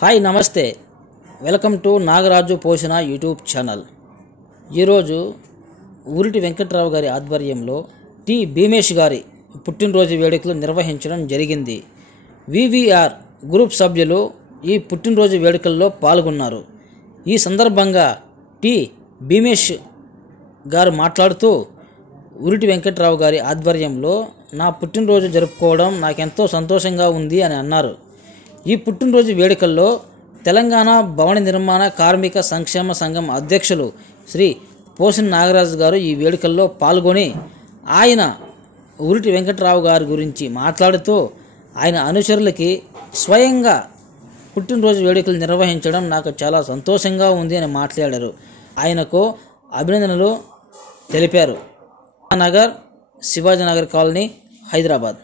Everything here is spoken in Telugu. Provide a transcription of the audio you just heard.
హాయ్ నమస్తే వెల్కమ్ టు నాగరాజు పోషణ యూట్యూబ్ ఛానల్. ఈరోజు ఊరిటి వెంకట్రావు గారి ఆధ్వర్యంలో టి భీమేష్ గారి పుట్టినరోజు వేడుకలు నిర్వహించడం జరిగింది. వివిఆర్ గ్రూప్ సభ్యులు ఈ పుట్టినరోజు వేడుకల్లో పాల్గొన్నారు. ఈ సందర్భంగా టి భీమేష్ గారు మాట్లాడుతూ ఊరిటి వెంకట్రావు గారి ఆధ్వర్యంలో నా పుట్టినరోజు జరుపుకోవడం నాకెంతో సంతోషంగా ఉంది అని అన్నారు. ఈ పుట్టినరోజు వేడుకల్లో తెలంగాణ భవన నిర్మాణ కార్మిక సంక్షేమ సంఘం అధ్యక్షులు శ్రీ పోసిన నాగరాజు గారు ఈ వేడుకల్లో పాల్గొని ఆయన ఊరిటి వెంకట్రావు గారి గురించి మాట్లాడుతూ ఆయన అనుచరులకి స్వయంగా పుట్టినరోజు వేడుకలు నిర్వహించడం నాకు చాలా సంతోషంగా ఉంది అని మాట్లాడారు. ఆయనకు అభినందనలు తెలిపారు. నగర్ శివాజీనగర్ కాలనీ, హైదరాబాద్.